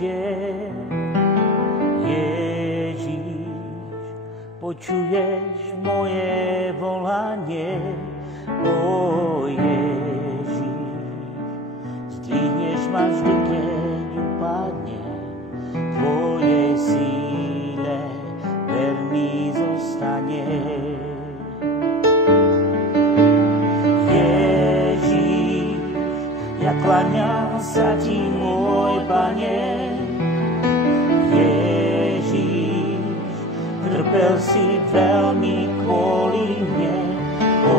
najkrajšie. Ježiš, počuješ moje volanie, o Ježiš, zdvihneš ma vždy, keď upadnem, tvojej síle verný zostane. Ježiš, ja kláňam sa ti, môj Pane. Ježiš, trpel si veľmi kvôli mne, o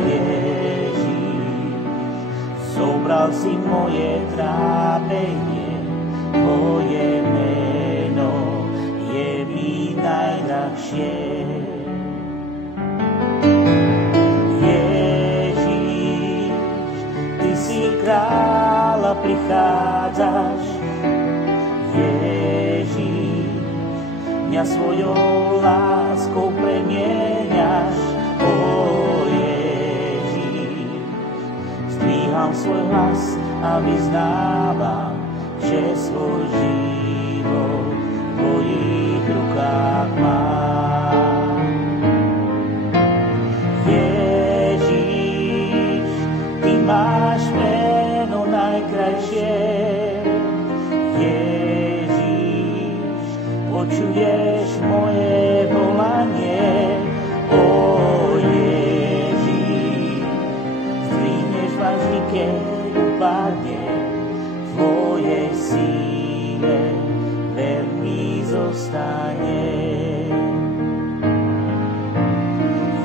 Ježiš, zobral si moje trápenie, tvoje meno je mi najľahšie. Ježiš, ty si kráľ a prichádzaš. Ježiš, mňa svojou láskou premieňaš, o Ježiš, zdvíham svoj hlas a vyznávam, že svoj život v tvojich rukách mám. Ježiš, ty máš meno najkrajšie. Ježiš, počuješ moje volanie, o Ježiš, zdvihneš ma vždy, keď upadnem, tvojej síle verný zostane.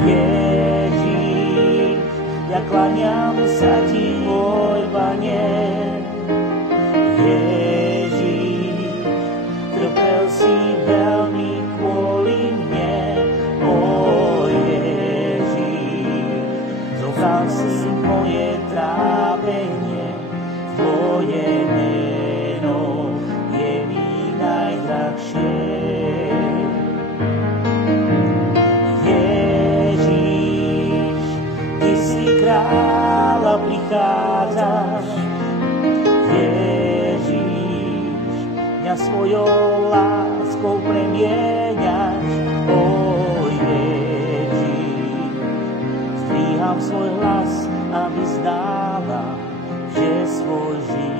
Ježiš, ja kláňam sa ti, môj Pane. Ježiš, trpel si veľmi kvôli mne, o Ježiš, zobral si moje trápenie, tvoje meno je mi najdrahšie. Ježiš, ty si kráľ a prichádzaš. Ježiš, mňa svojou láskou premieňaš, o Ježiš, zdvíham svoj hlas a vyznávam, že svoj život